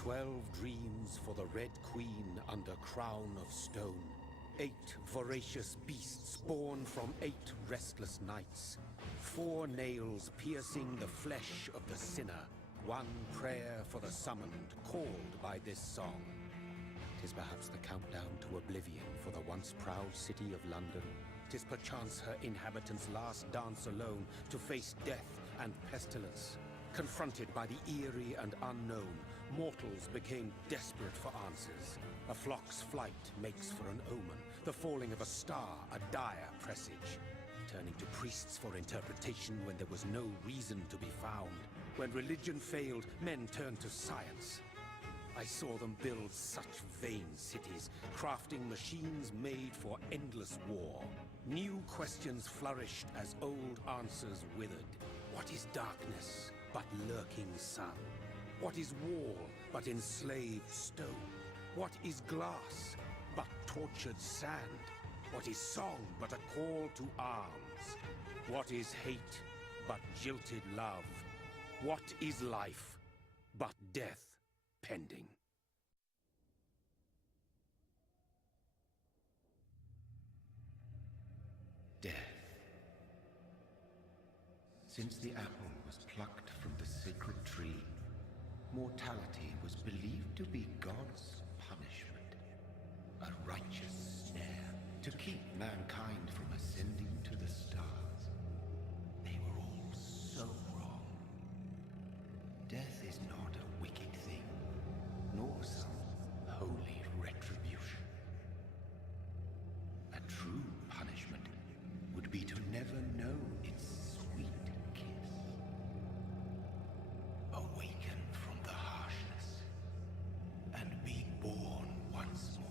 12 dreams for the Red Queen under crown of stone. 8 voracious beasts born from 8 restless nights. 4 nails piercing the flesh of the sinner. 1 prayer for the summoned, called by this song. 'Tis perhaps the countdown to oblivion for the once proud city of London. 'Tis perchance her inhabitants' last dance alone to face death and pestilence. Confronted by the eerie and unknown, mortals became desperate for answers. A flock's flight makes for an omen, the falling of a star a dire presage. Turning to priests for interpretation when there was no reason to be found. When religion failed, men turned to science. I saw them build such vain cities, crafting machines made for endless war. New questions flourished as old answers withered. What is darkness but lurking sun? What is wall but enslaved stone? What is glass but tortured sand? What is song but a call to arms? What is hate but jilted love? What is life but death pending? Death. Since the apple was plucked from the sacred tree, mortality was believed to be God's punishment, a righteous snare to keep mankind from ascending to the stars. They were all so wrong. Death is not a wicked thing, nor some holy retribution. A true punishment would be to never know its sweet kiss. Awaken from the harshness and be born once more.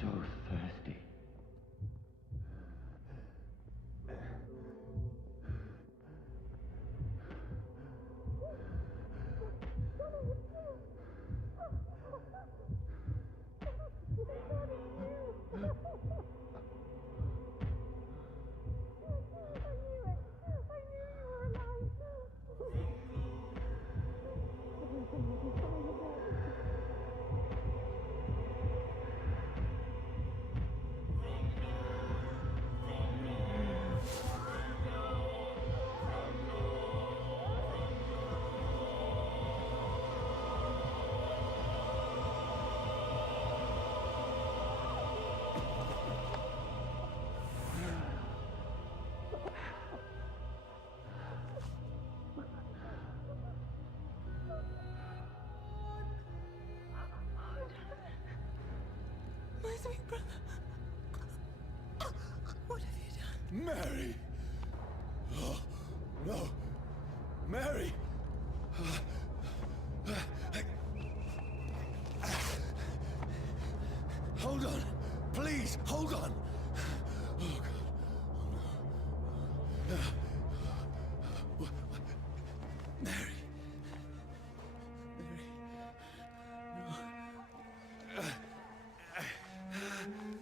So thirsty. Mary! Oh, no! Mary! Hold on! Please, hold on! Oh, God. Oh, no. Mary! Mary! No.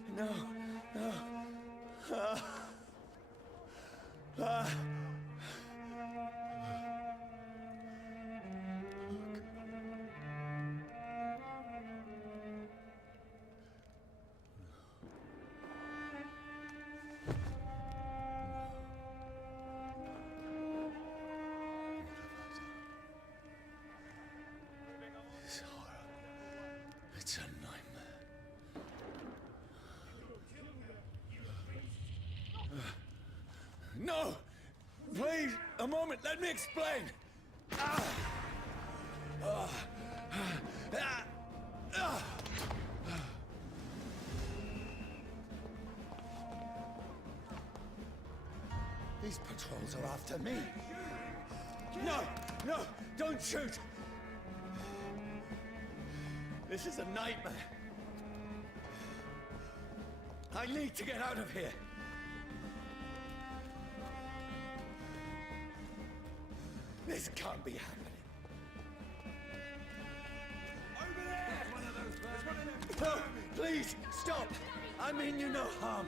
It's a nightmare. No! Please, a moment, let me explain! These patrols are after me. No! No! Don't shoot! This is a nightmare. I need to get out of here. This can't be happening. Over there! One of those vermin. No, please, stop! I mean you no harm.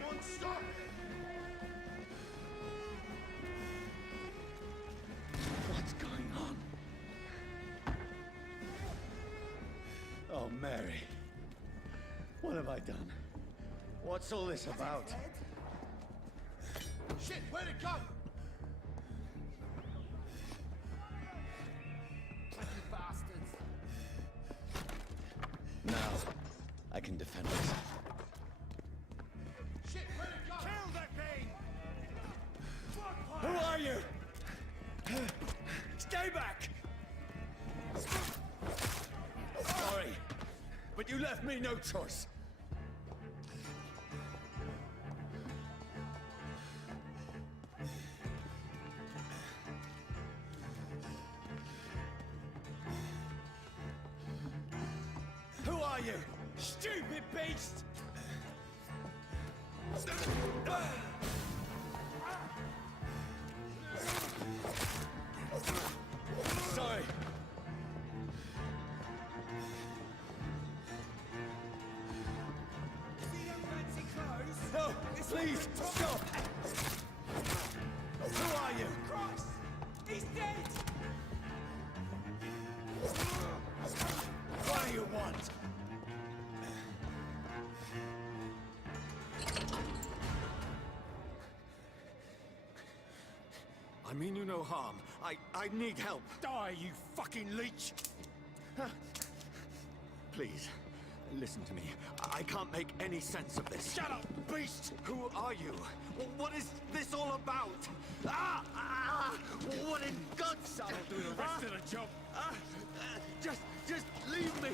Monster! What's going on? Oh, Mary. What have I done? What's all this about? Shit, where'd it go? You bastards. Now, I can defend myself. Shit, where'd it go? Kill that thing! Who are you? Stay back! Sorry, but you left me no choice. Who are you? Stupid beast! Sorry. No, please, stop! Who are you? Christ! He's dead! What do you want? I mean you no harm. I need help. Die, you fucking leech! Please, listen to me. I can't make any sense of this. Shut up, beast! Who are you? What is this all about? What in God's... I'll do the rest of the job. Just leave me.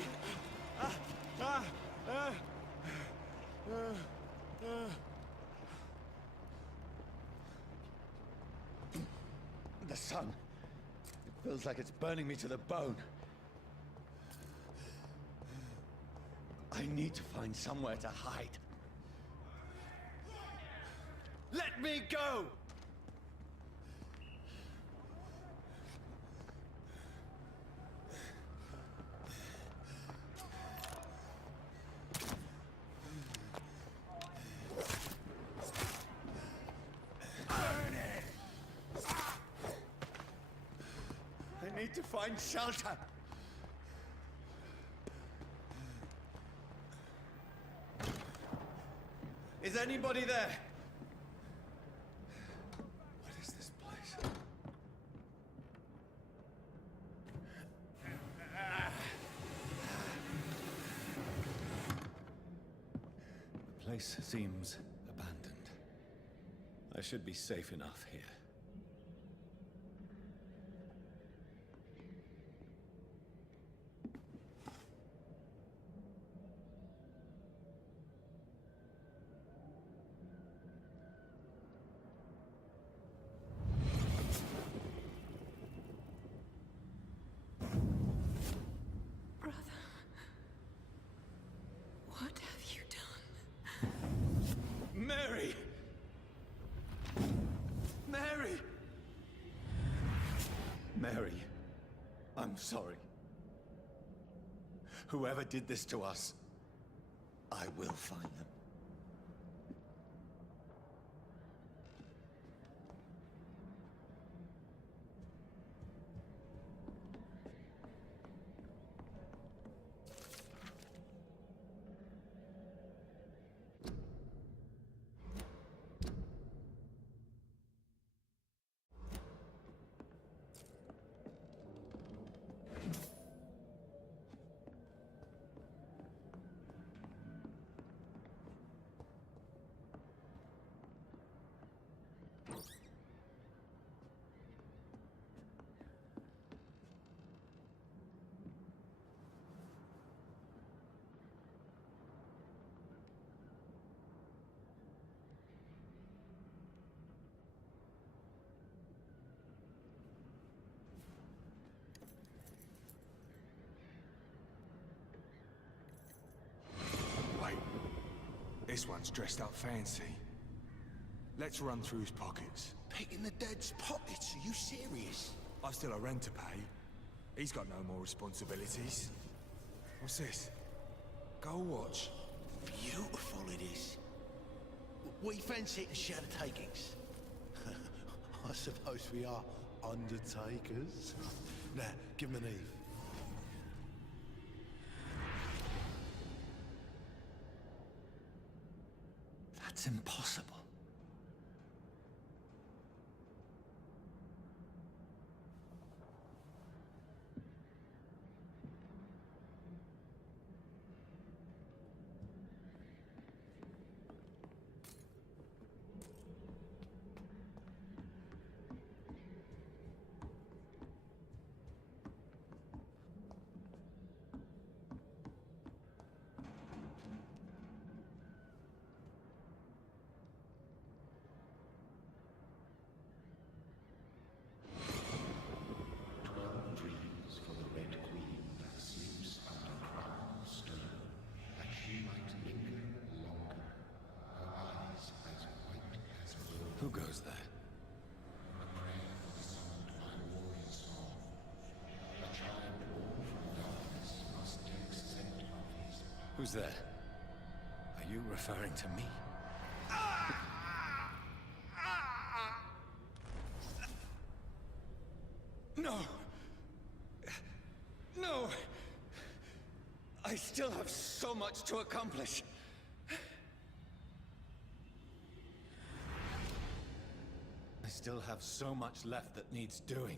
The sun. It feels like it's burning me to the bone. I need to find somewhere to hide. Let me go! I need to find shelter. Is anybody there? What is this place? The place seems abandoned. I should be safe enough here. What have you done? Mary! Mary! Mary, I'm sorry. Whoever did this to us, I will find them. This one's dressed up fancy. Let's run through his pockets. Picking the dead's pockets? Are you serious? I've still a rent to pay. He's got no more responsibilities. What's this? Gold watch. Beautiful it is. We fancy it and share the takings. I suppose we are undertakers. Now, give him an Eve. That's impossible. Who goes there? Who's there? Are you referring to me? No! No! I still have so much to accomplish. I still have so much left that needs doing.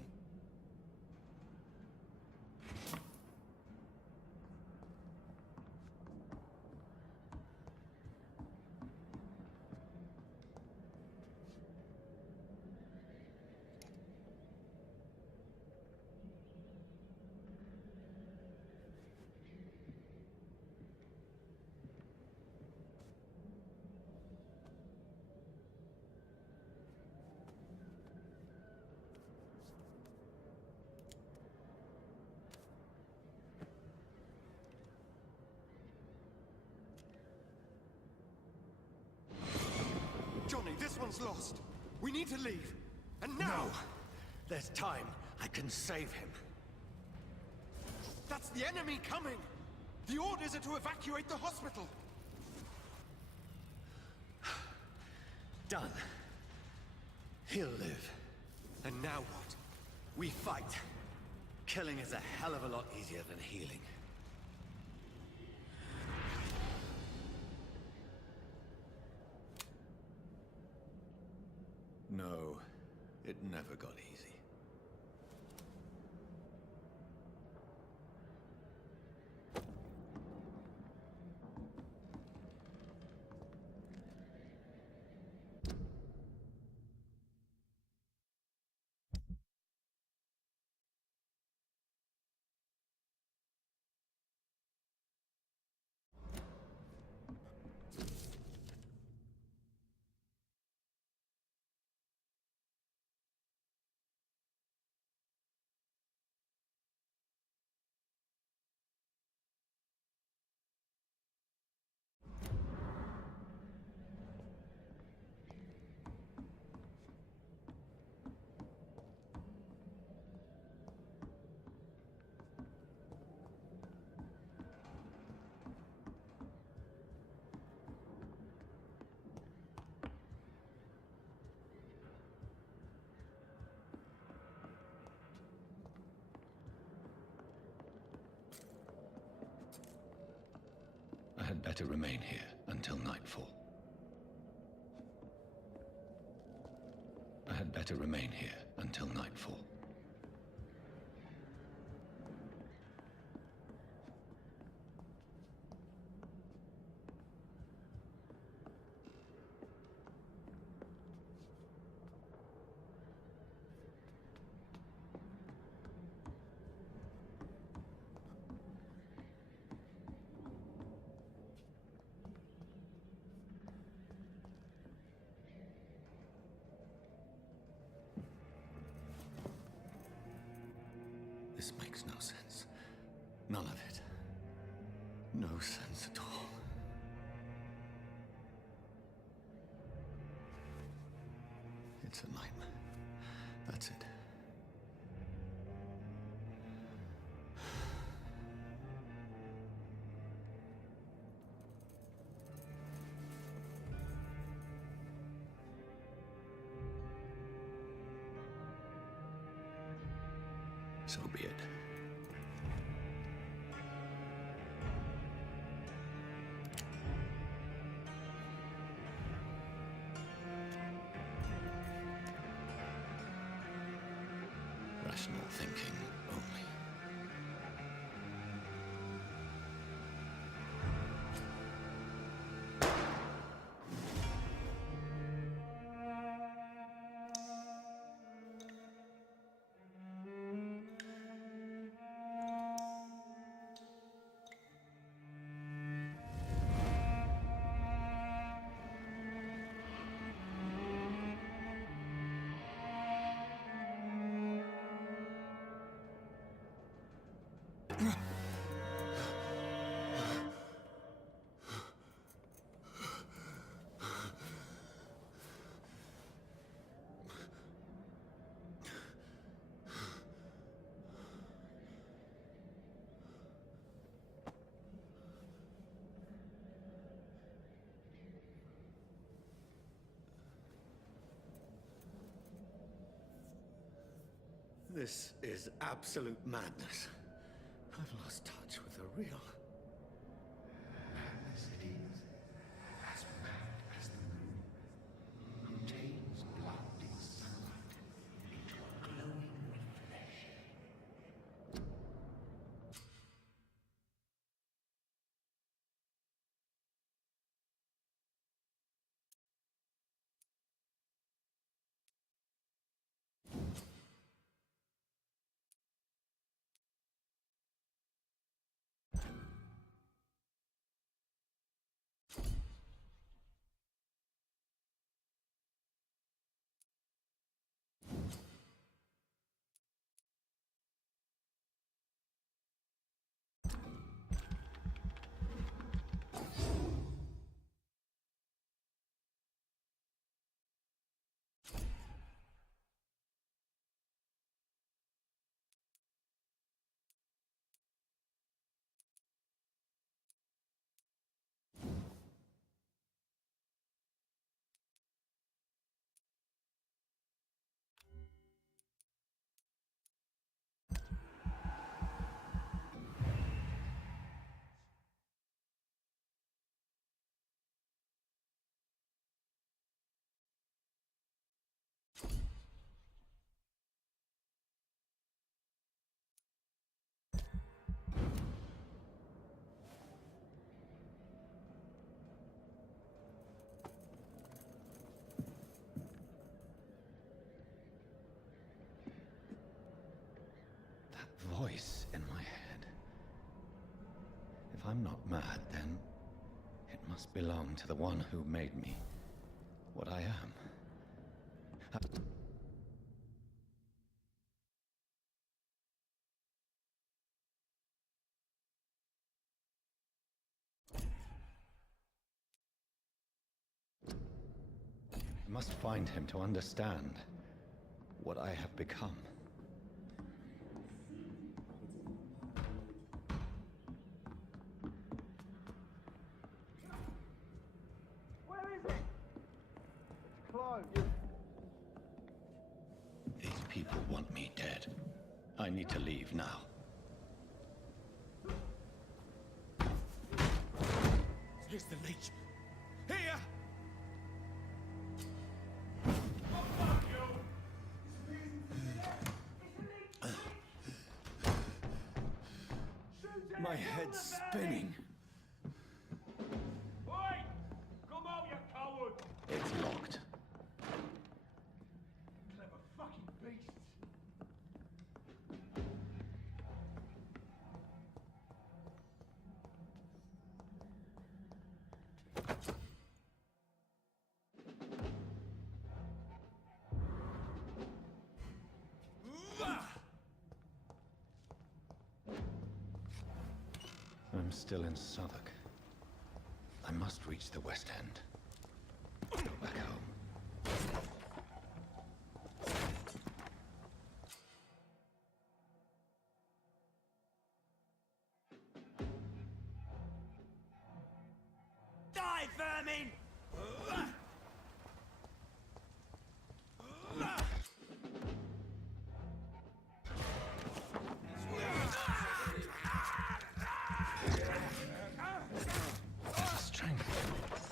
Johnny, this one's lost. We need to leave. And now! No! There's time. I can save him. That's the enemy coming! The orders are to evacuate the hospital! Done. He'll live. And now what? We fight. Killing is a hell of a lot easier than healing. No, it never got easy. I had better remain here until nightfall. I had better remain here until nightfall. This makes no sense. None of it. No sense at all. started. So be it. Rational thinking only. This is absolute madness. I've lost touch with the real. Madness it is, as mad as the moon, who tames blinding sunlight into a glowing reflection. Voice in my head. If I'm not mad, then it must belong to the one who made me what I am. I must find him to understand what I have become. These people want me dead. I need to leave now. Here's the leech. Here! My head's spinning. Oi! Come out, you coward! It's locked. Clever fucking beasts! I'm still in Southwark. I must reach the West End. Go back home. vermin!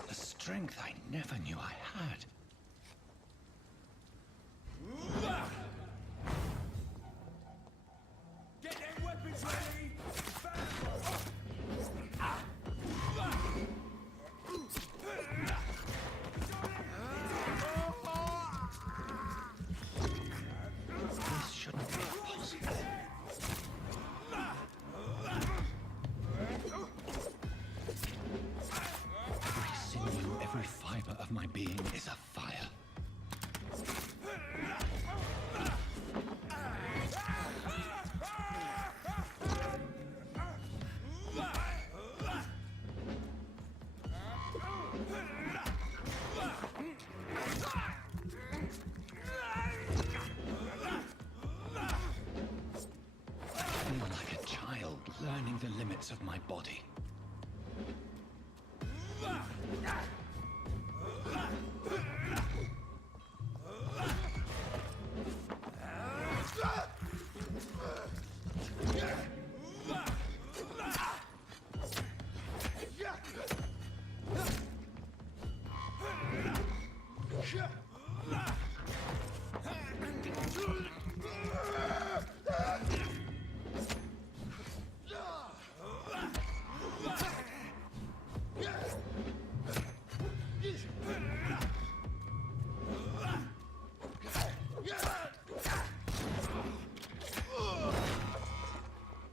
The strength I never knew I had. Get them weapons ready! This shouldn't be possible. Every sinew, every fiber of my being is a fire. I feel like a child learning the limits of my body.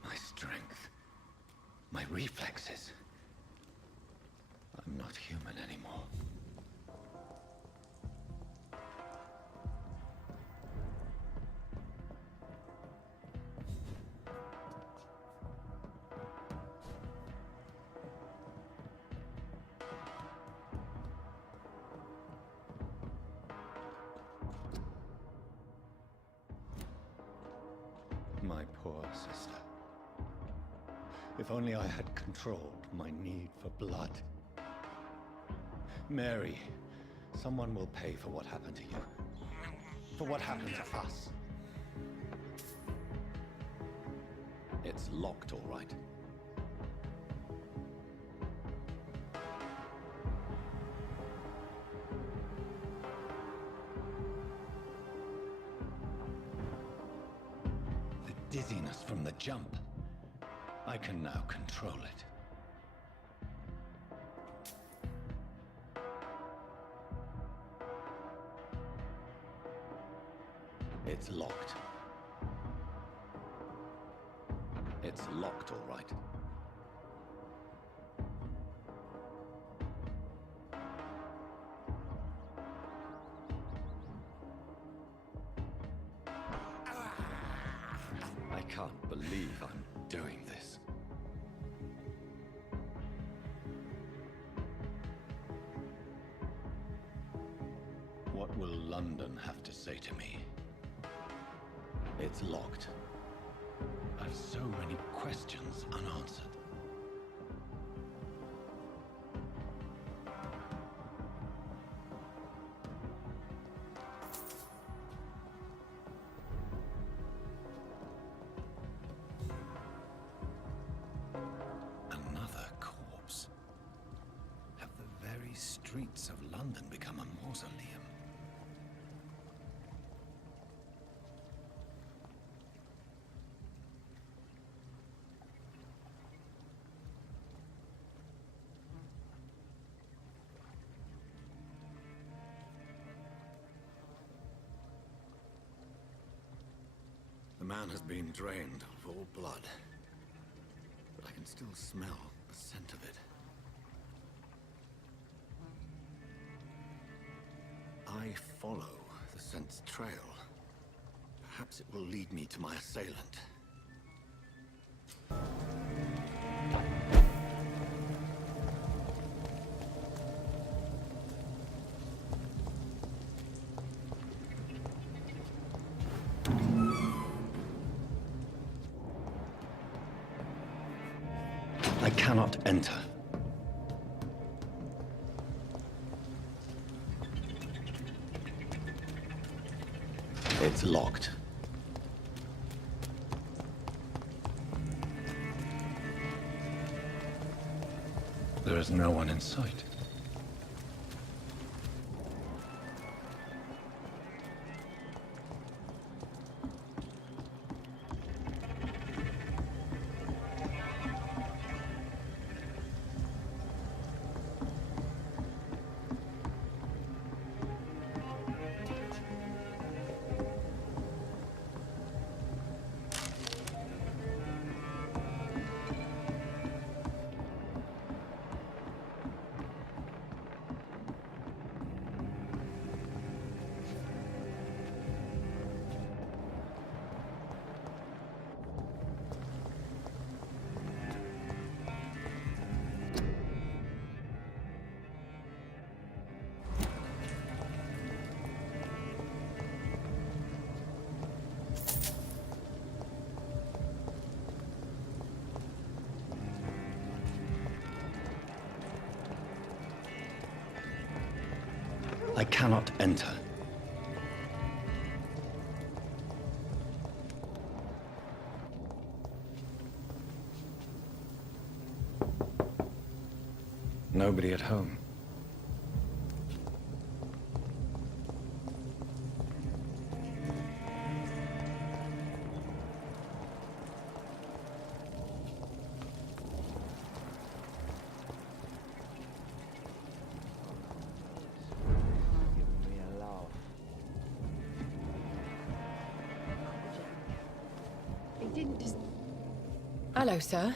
My strength, my reflexes. I'm not human anymore. My poor sister. If only I had controlled my need for blood. Mary, someone will pay for what happened to you. For what happened to us. It's locked, all right. The dizziness from the jump. I can now control it. It's locked. It's locked, all right. I can't believe I'm doing this. What will London have to say to me? It's locked. I've so many questions unanswered. Another corpse. Have the very streets of London become a mausoleum? The man has been drained of all blood, but I can still smell the scent of it. I follow the scent's trail. Perhaps it will lead me to my assailant. I cannot enter. It's locked. There is no one in sight. I cannot enter. Nobody at home. Hello, sir.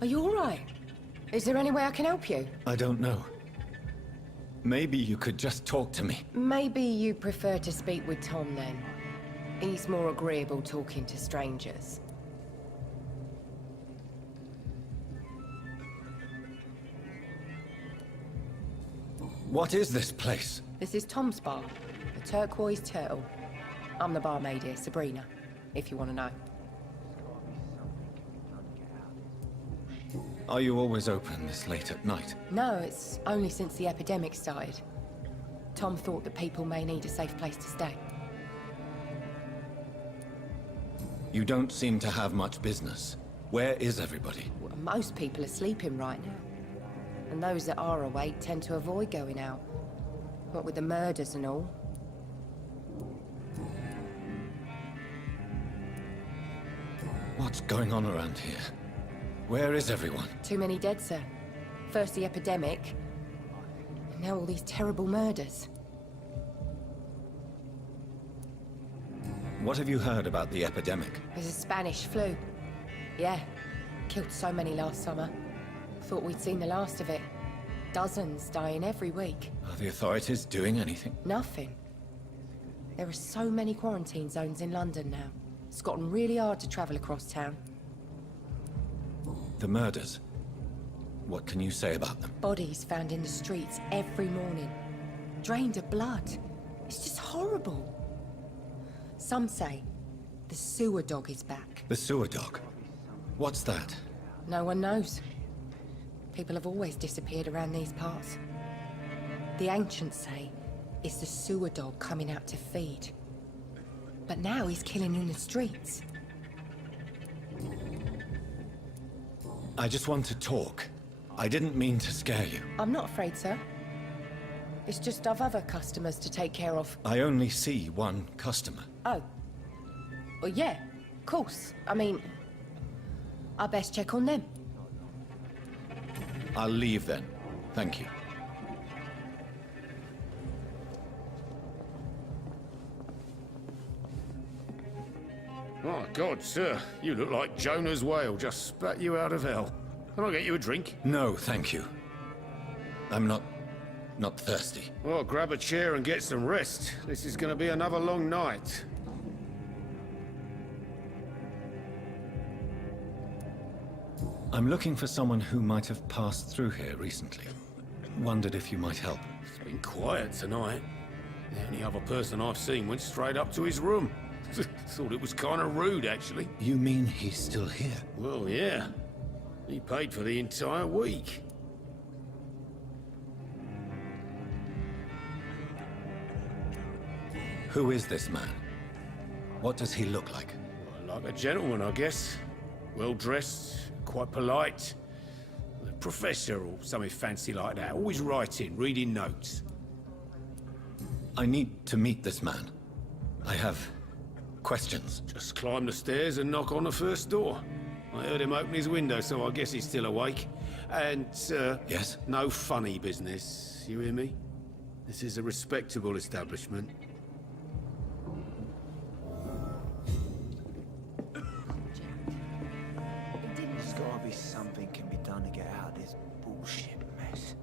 Are you all right? Is there any way I can help you? I don't know. Maybe you could just talk to me. Maybe you prefer to speak with Tom, then. He's more agreeable talking to strangers. What is this place? This is Tom's bar, the Turquoise Turtle. I'm the barmaid here, Sabrina, if you want to know. Are you always open this late at night? No, it's only since the epidemic started. Tom thought that people may need a safe place to stay. You don't seem to have much business. Where is everybody? Well, most people are sleeping right now. And those that are awake tend to avoid going out. What with the murders and all. What's going on around here? Where is everyone? Too many dead, sir. First the epidemic, and now all these terrible murders. What have you heard about the epidemic? There's a Spanish flu. Yeah, killed so many last summer. Thought we'd seen the last of it. Dozens dying every week. Are the authorities doing anything? Nothing. There are so many quarantine zones in London now. It's gotten really hard to travel across town. The murders. What can you say about them? Bodies found in the streets every morning. Drained of blood. It's just horrible. Some say the sewer dog is back. The sewer dog? What's that? No one knows. People have always disappeared around these parts. The ancients say it's the sewer dog coming out to feed. But now he's killing in the streets. I just want to talk. I didn't mean to scare you. I'm not afraid, sir. It's just I've other customers to take care of. I only see one customer. Oh. Well, yeah, of course. I mean, I best check on them. I'll leave then. Thank you. My God, sir, you look like Jonah's whale just spat you out of hell. Can I get you a drink? No, thank you. I'm not thirsty. Well, grab a chair and get some rest. This is gonna be another long night. I'm looking for someone who might have passed through here recently. Wondered if you might help. It's been quiet tonight. The only other person I've seen went straight up to his room. Thought it was kind of rude, actually. You mean he's still here? Well, yeah. He paid for the entire week. Who is this man? What does he look like? Well, like a gentleman, I guess. Well-dressed, quite polite. A professor or something fancy like that. Always writing, reading notes. I need to meet this man. I have questions. Just climb the stairs and knock on the first door. I heard him open his window, so I guess he's still awake. And, Yes? no funny business. You hear me? This is a respectable establishment. There's gotta be something can be done to get out of this bullshit mess.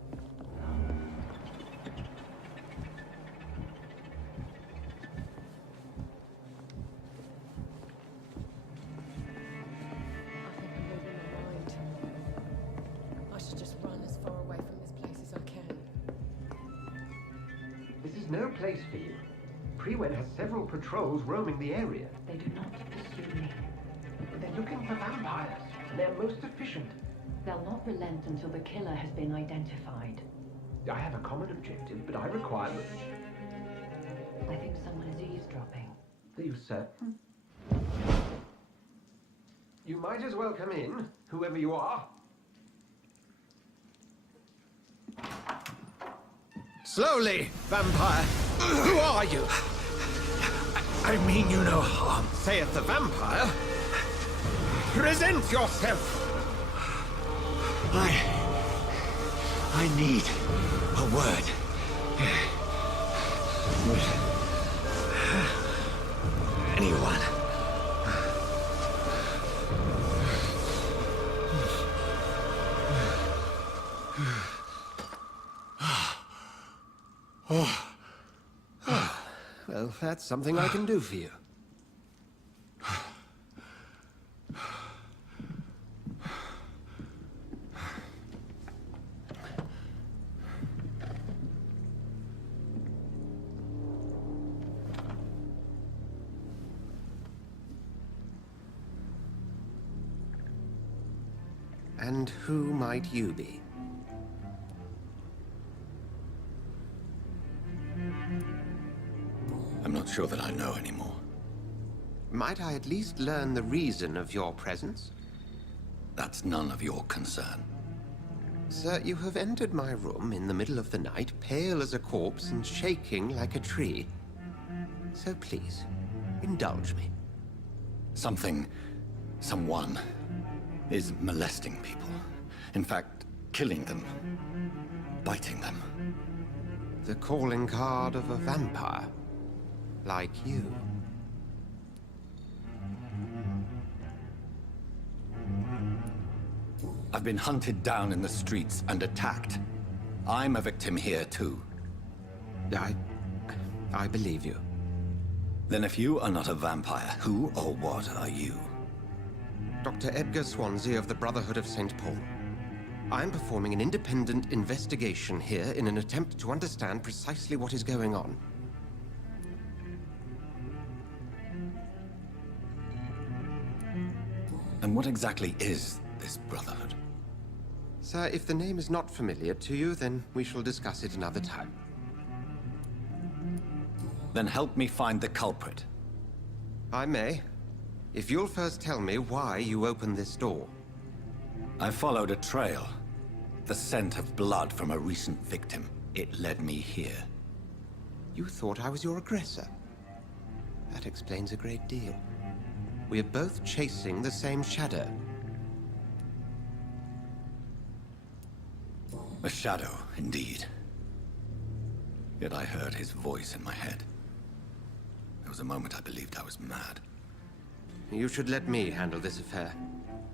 I should just run as far away from this place as I can. This is no place for you. Prewen has several patrols roaming the area. They do not pursue me. They're looking for vampires, and they're most efficient. They'll not relent until the killer has been identified. I have a common objective, but I require... I think someone is eavesdropping. Are you certain? You might as well come in, whoever you are. Slowly, vampire! Who are you? I mean you no harm, saith the vampire. Present yourself! I need a word. With anyone. Well, that's something I can do for you. And who might you be? I'm not sure that I know anymore. Might I at least learn the reason of your presence? That's none of your concern. Sir, you have entered my room in the middle of the night, pale as a corpse and shaking like a tree. So please, indulge me. Someone is molesting people. In fact, killing them. Biting them. The calling card of a vampire. Like you. I've been hunted down in the streets and attacked. I'm a victim here, too. I believe you. Then if you are not a vampire, who or what are you? Dr. Edgar Swansea of the Brotherhood of St. Paul. I'm performing an independent investigation here in an attempt to understand precisely what is going on. And what exactly is this Brotherhood? Sir, if the name is not familiar to you, then we shall discuss it another time. Then help me find the culprit. I may. If you'll first tell me why you opened this door. I followed a trail. The scent of blood from a recent victim. It led me here. You thought I was your aggressor. That explains a great deal. We're both chasing the same shadow. A shadow, indeed. Yet I heard his voice in my head. There was a moment I believed I was mad. You should let me handle this affair.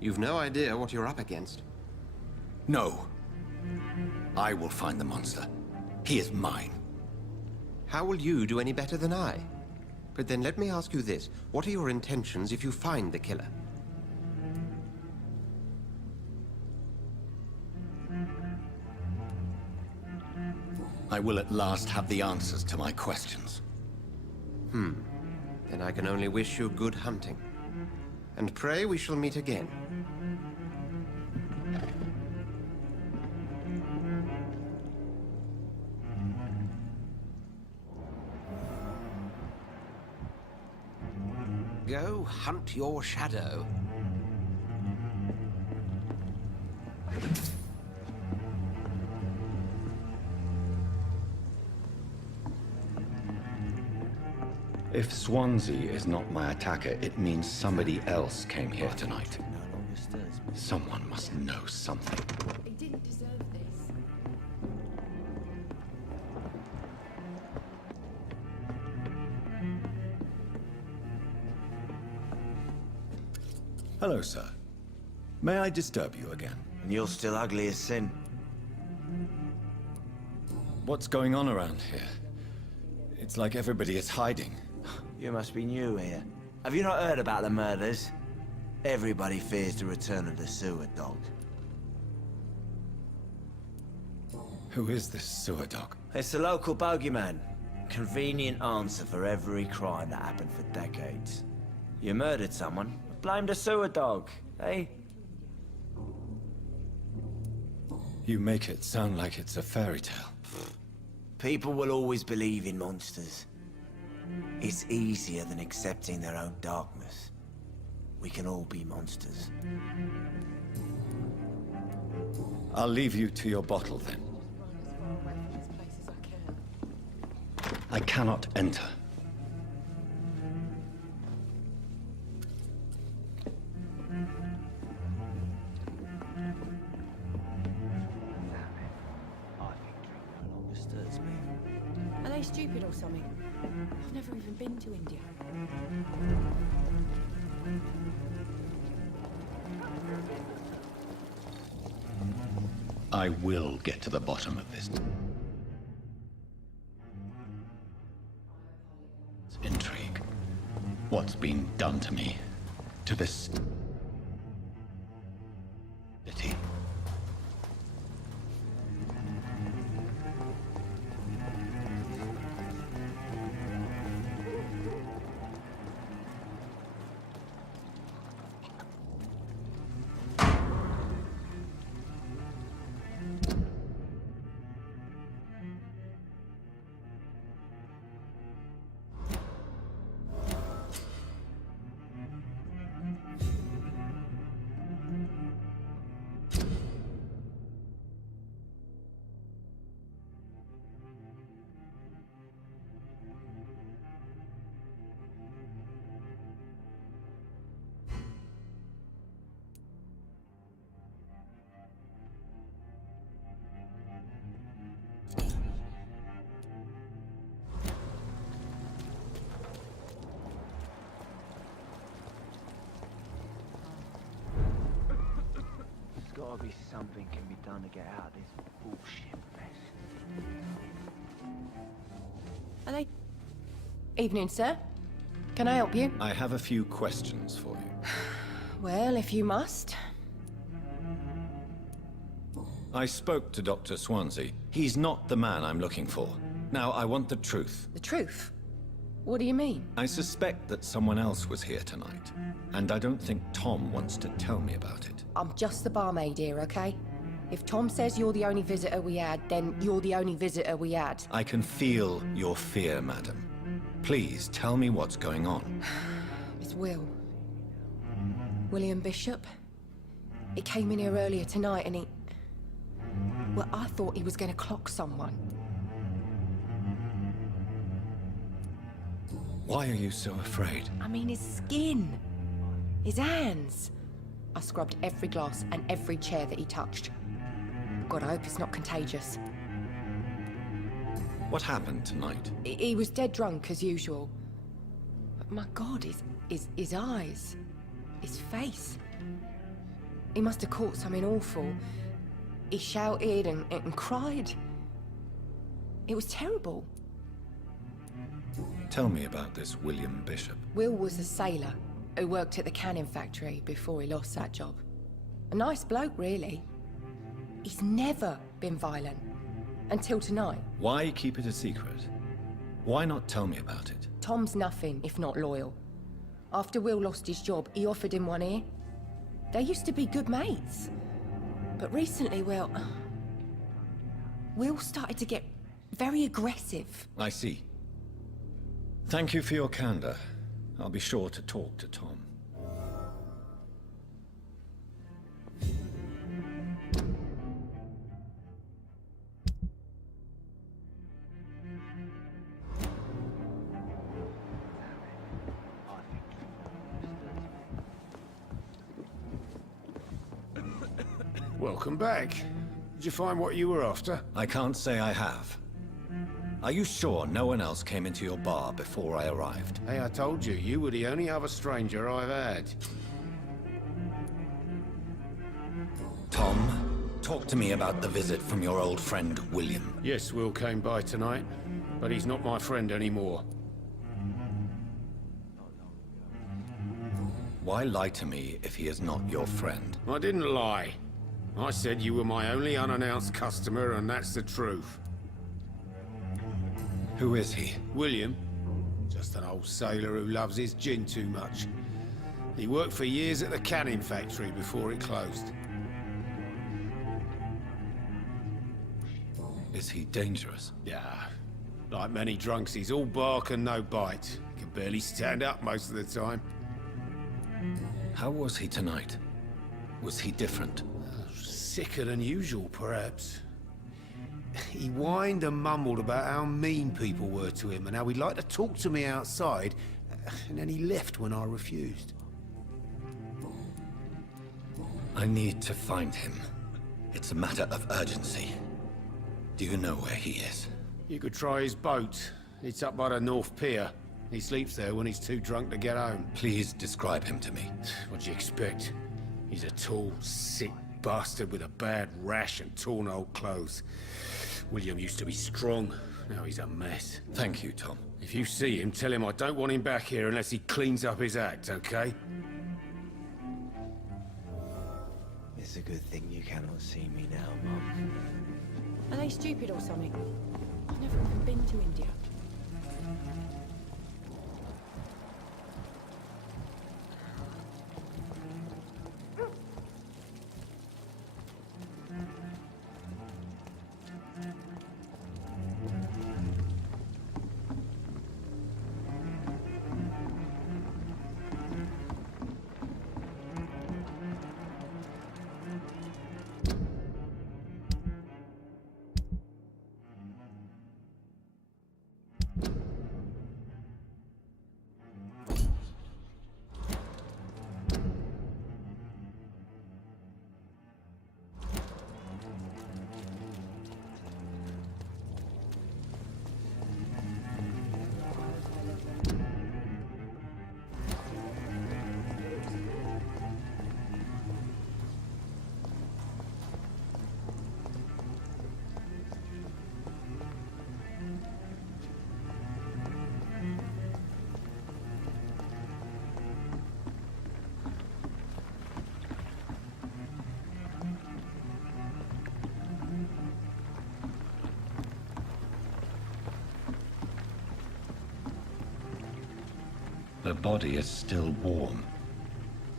You've no idea what you're up against. No. I will find the monster. He is mine. How will you do any better than I? But then let me ask you this. What are your intentions if you find the killer? I will at last have the answers to my questions. Then I can only wish you good hunting. And pray we shall meet again. Go hunt your shadow. If Swansea is not my attacker, it means somebody else came here tonight. Someone must know something. He didn't deserve this. Hello, sir. May I disturb you again? And you're still ugly as sin. What's going on around here? It's like everybody is hiding. You must be new here. Have you not heard about the murders? Everybody fears the return of the sewer dog. Who is this sewer dog? It's the local bogeyman. Convenient answer for every crime that happened for decades. You murdered someone, blame the sewer dog, eh? You make it sound like it's a fairy tale. People will always believe in monsters. It's easier than accepting their own darkness. We can all be monsters. I'll leave you to your bottle then. I cannot enter. Are they stupid or something? I've never even been to India. I will get to the bottom of this. Intrigue. What's been done to me? To this city? There's gotta be something can be done to get out of this bullshit mess. Are they... Evening, sir. Can I help you? I have a few questions for you. Well, if you must. I spoke to Dr. Swansea. He's not the man I'm looking for. Now, I want the truth. The truth? What do you mean? I suspect that someone else was here tonight, and I don't think Tom wants to tell me about it. I'm just the barmaid here, okay? If Tom says you're the only visitor we had, then you're the only visitor we had. I can feel your fear, madam. Please, tell me what's going on. It's Will. William Bishop. He came in here earlier tonight and he... Well, I thought he was going to clock someone. Why are you so afraid? I mean, his skin. His hands. I scrubbed every glass and every chair that he touched. God, I hope it's not contagious. What happened tonight? He was dead drunk, as usual. But my God, his eyes. His face. He must have caught something awful. He shouted and cried. It was terrible. Tell me about this William Bishop. Will was a sailor who worked at the canning factory before he lost that job. A nice bloke, really. He's never been violent. Until tonight. Why keep it a secret? Why not tell me about it? Tom's nothing if not loyal. After Will lost his job, he offered him one ear. They used to be good mates. But recently, well... Will started to get very aggressive. I see. Thank you for your candor. I'll be sure to talk to Tom. Welcome back. Did you find what you were after? I can't say I have. Are you sure no one else came into your bar before I arrived? Hey, I told you, you were the only other stranger I've had. Tom, talk to me about the visit from your old friend, William. Yes, Will came by tonight, but he's not my friend anymore. Why lie to me if he is not your friend? I didn't lie. I said you were my only unannounced customer, and that's the truth. Who is he? William. Just an old sailor who loves his gin too much. He worked for years at the canning factory before it closed. Is he dangerous? Yeah. Like many drunks, he's all bark and no bite. Can barely stand up most of the time. How was he tonight? Was he different? Sicker than usual, perhaps. He whined and mumbled about how mean people were to him and how he'd like to talk to me outside, and then he left when I refused. I need to find him. It's a matter of urgency. Do you know where he is? You could try his boat. It's up by the North Pier. He sleeps there when he's too drunk to get home. Please describe him to me. What do you expect? He's a tall, sick bastard with a bad rash and torn old clothes. William used to be strong. Now he's a mess. Thank you, Tom. If you see him, tell him I don't want him back here unless he cleans up his act, okay? It's a good thing you cannot see me now, Mum. Are they stupid or something? I've never even been to India. The body is still warm.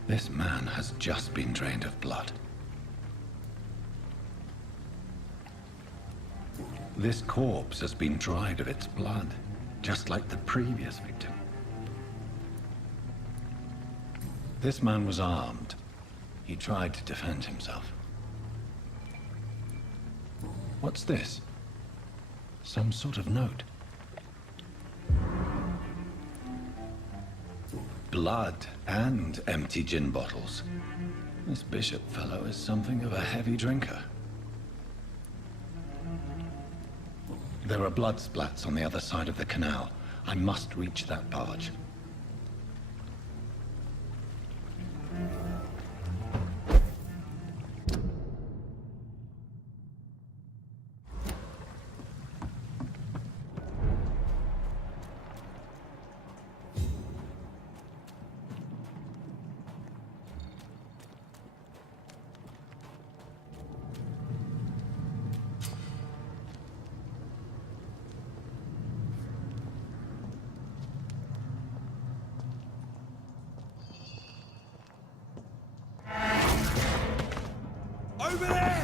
This man has just been drained of blood. This corpse has been dried of its blood, just like the previous victim. This man was armed. He tried to defend himself. What's this? Some sort of note. Blood and empty gin bottles. This bishop fellow is something of a heavy drinker. There are blood splats on the other side of the canal. I must reach that barge. Over there!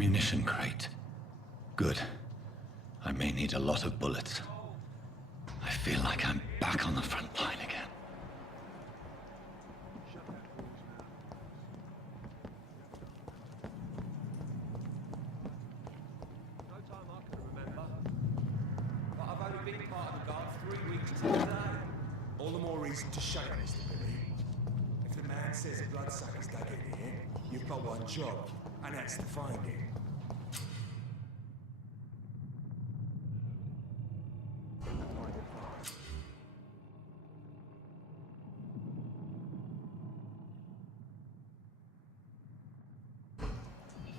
ammunition crate. Good. I may need a lot of bullets. I feel like I'm back on the front line again. All the more reason to shake, Mr. Billy. If the man says a bloodsucker's dug in here, you've got one job, and that's to find it.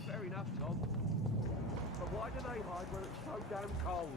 Fair enough, Tom. But why do they hide when it's so damn cold?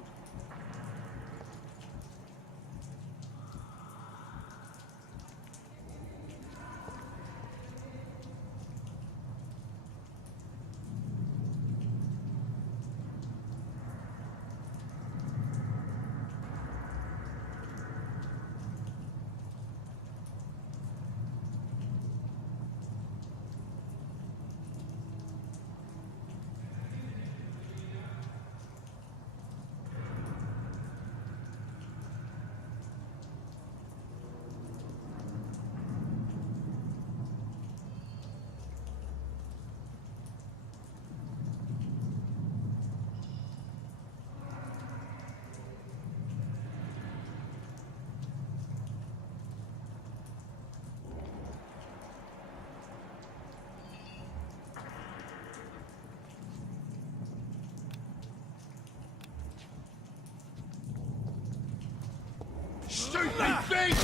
Stupid thing!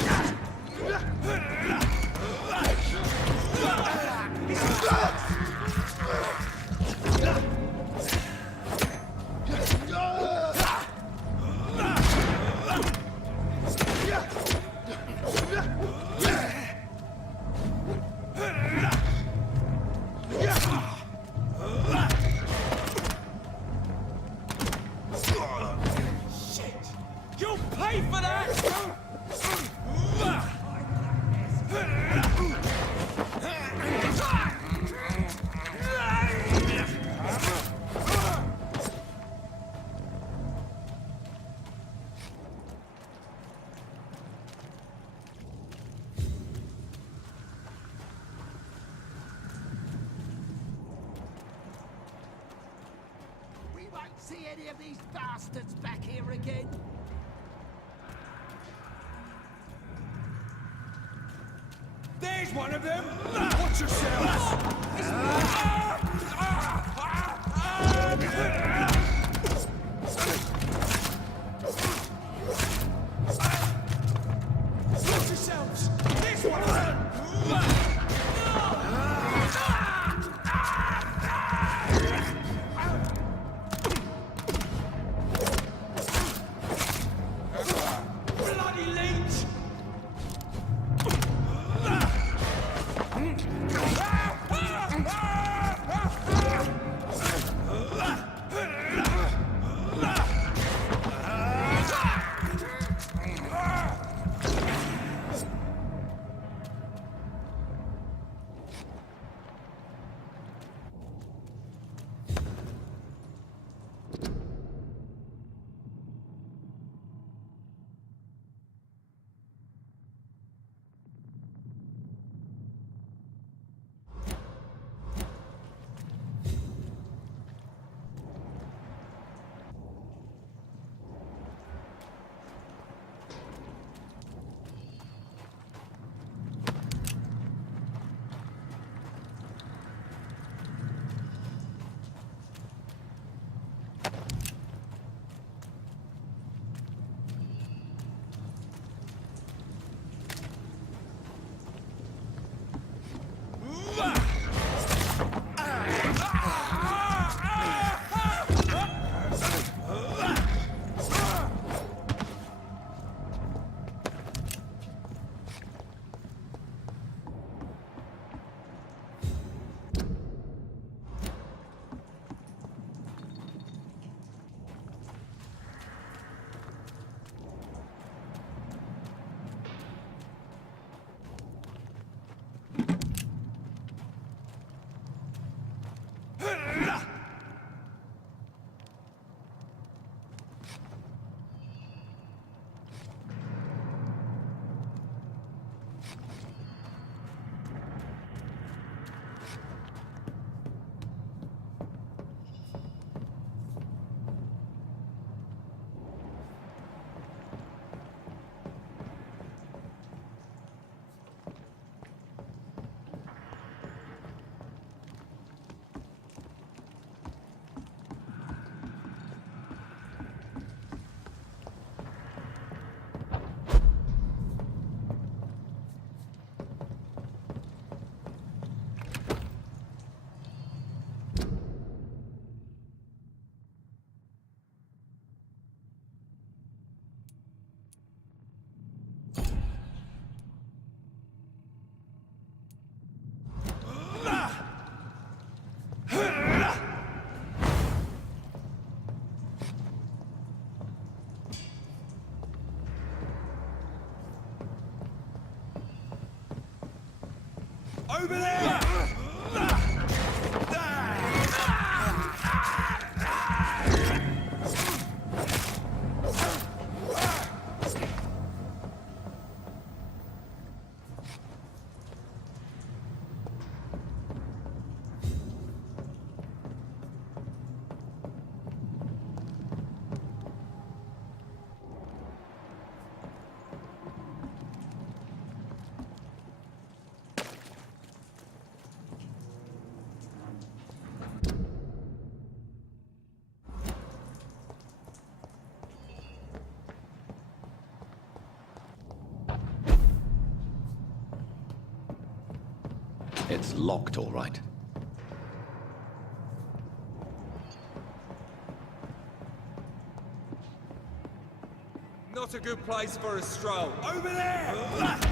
You'll pay for that! We won't see any of these bastards back here again. There's one of them! Watch yourselves! Watch yourselves! There's one of them! Bloody leech! Over there! It's locked, all right. Not a good place for a stroll. Over there!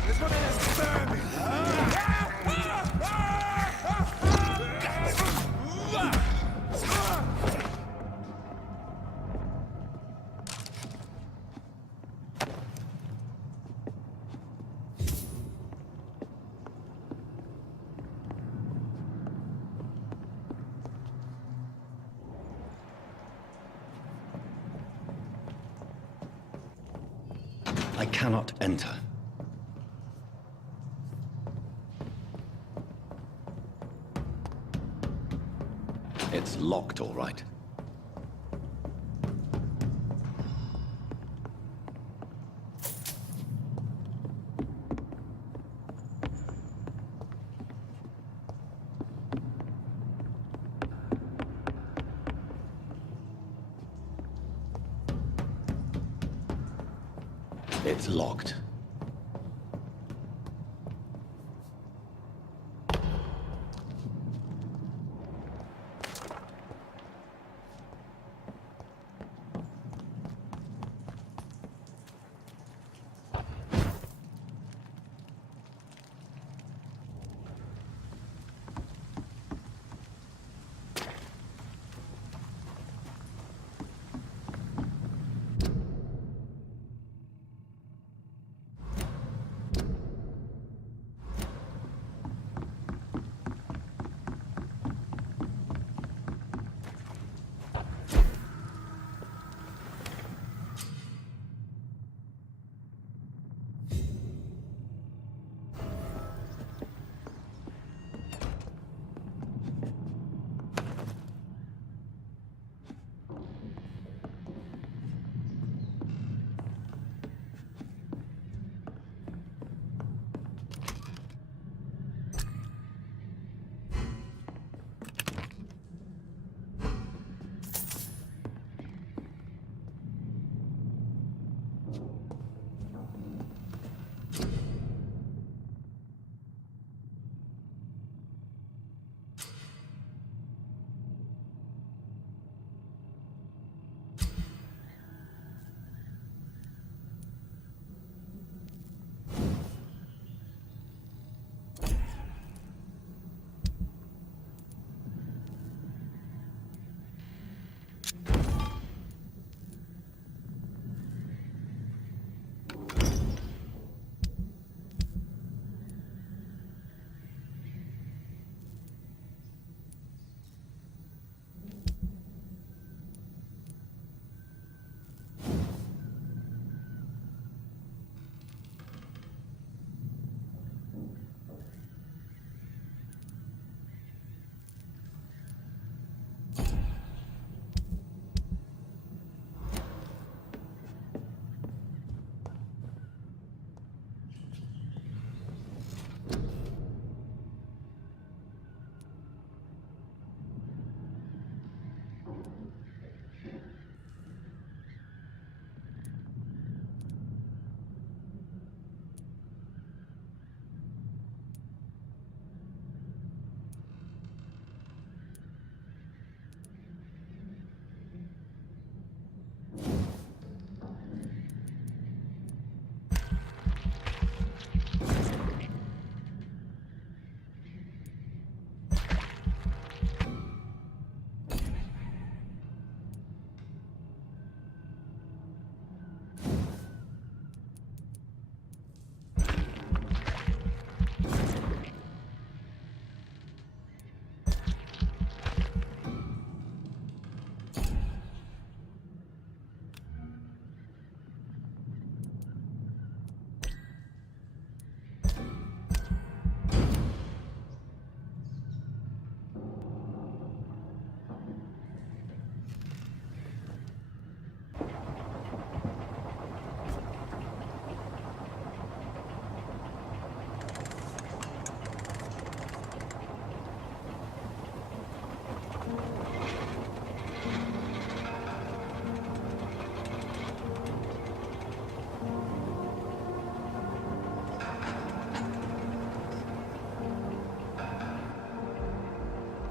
There's one of those vermin! I cannot enter. It's locked, all right. It's locked.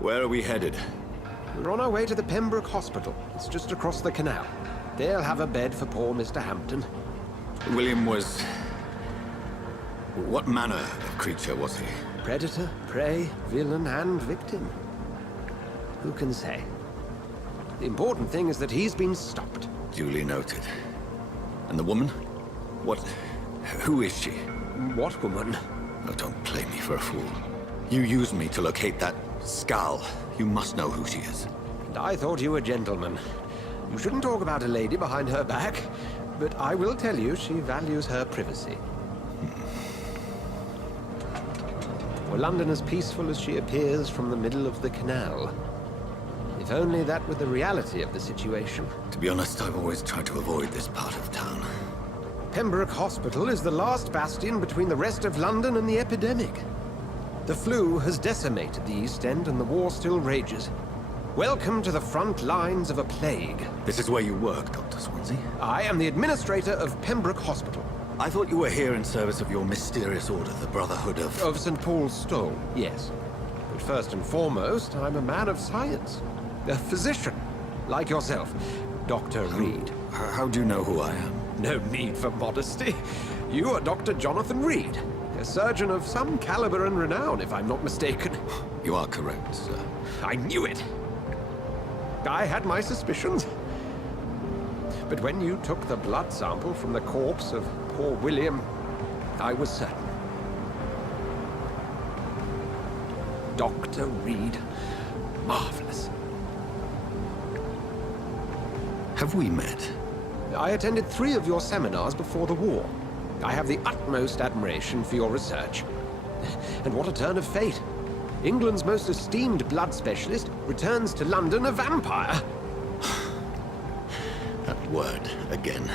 Where are we headed? We're on our way to the Pembroke Hospital. It's just across the canal. They'll have a bed for poor Mr. Hampton. William was... What manner of creature was he? Predator, prey, villain, and victim. Who can say? The important thing is that he's been stopped. Duly noted. And the woman? What... Who is she? What woman? Oh, don't play me for a fool. You used me to locate that skull. You must know who she is. And I thought you a gentleman. You shouldn't talk about a lady behind her back, but I will tell you she values her privacy. Were London as peaceful as she appears from the middle of the canal? If only that were the reality of the situation. To be honest, I've always tried to avoid this part of town. Pembroke Hospital is the last bastion between the rest of London and the epidemic. The flu has decimated the East End and the war still rages. Welcome to the front lines of a plague. This is where you work, Dr. Swansea? I am the administrator of Pembroke Hospital. I thought you were here in service of your mysterious order, the Brotherhood of... Of St. Paul's Stole, yes. But first and foremost, I'm a man of science. A physician, like yourself, Dr. Reed. How do you know who I am? No need for modesty. You are Dr. Jonathan Reed, a surgeon of some caliber and renown, if I'm not mistaken. You are correct, sir. I knew it. I had my suspicions. But when you took the blood sample from the corpse of poor William, I was certain. Dr. Reed. Marvelous. Have we met? I attended 3 of your seminars before the war. I have the utmost admiration for your research. And what a turn of fate. England's most esteemed blood specialist returns to London a vampire. That word, again,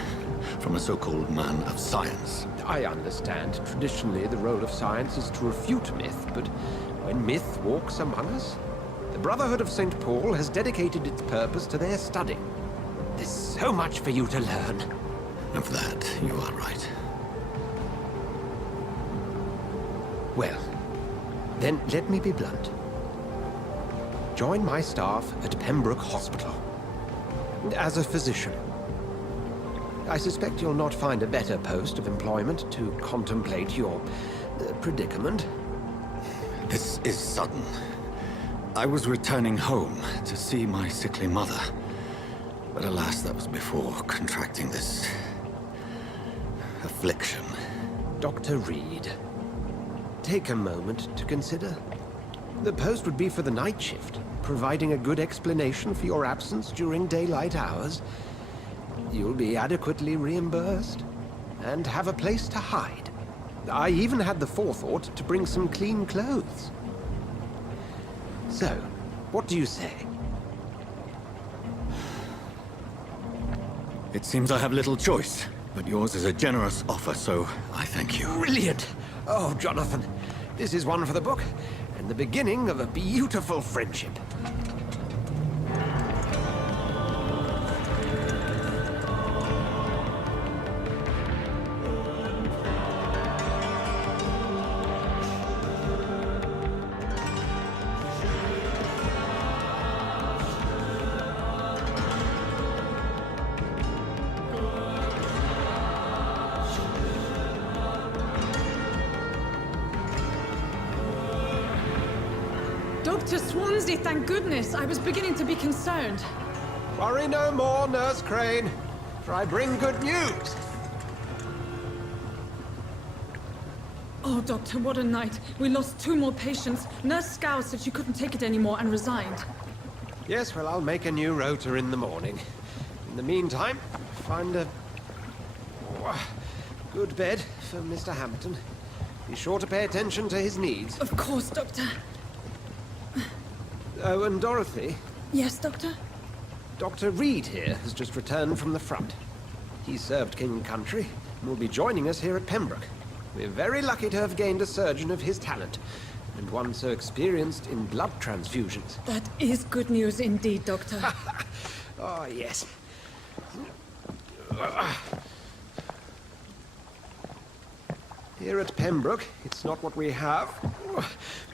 from a so-called man of science. I understand. Traditionally, the role of science is to refute myth, but when myth walks among us, the Brotherhood of St. Paul has dedicated its purpose to their study. There's so much for you to learn. Of that, you are right. Well, then let me be blunt. Join my staff at Pembroke Hospital. As a physician. I suspect you'll not find a better post of employment to contemplate your predicament. This is sudden. I was returning home to see my sickly mother. But alas, that was before contracting this... affliction. Dr. Reed, take a moment to consider. The post would be for the night shift, providing a good explanation for your absence during daylight hours. You'll be adequately reimbursed, and have a place to hide. I even had the forethought to bring some clean clothes. So, what do you say? It seems I have little choice, but yours is a generous offer, so I thank you. Brilliant! Oh, Jonathan, this is one for the book, and the beginning of a beautiful friendship. Dr. Swansea, thank goodness. I was beginning to be concerned. Worry no more, Nurse Crane, for I bring good news. Oh, Doctor, what a night. We lost 2 more patients. Nurse Scow said she couldn't take it anymore and resigned. Yes, well, I'll make a new rota in the morning. In the meantime, find a good bed for Mr. Hampton. Be sure to pay attention to his needs. Of course, Doctor. Oh, and Dorothy? Yes, Doctor? Dr. Reed here has just returned from the front. He served King and Country and will be joining us here at Pembroke. We're very lucky to have gained a surgeon of his talent, and one so experienced in blood transfusions. That is good news indeed, Doctor. Oh, yes. Here at Pembroke, it's not what we have,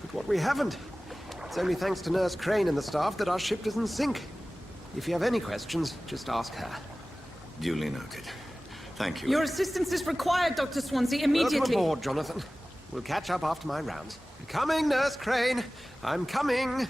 but what we haven't. It's only thanks to Nurse Crane and the staff that our ship doesn't sink. If you have any questions, just ask her. Duly noted. Thank you. Your assistance is required, Dr. Swansea, immediately. Welcome aboard, Jonathan. We'll catch up after my rounds. Coming, Nurse Crane. I'm coming.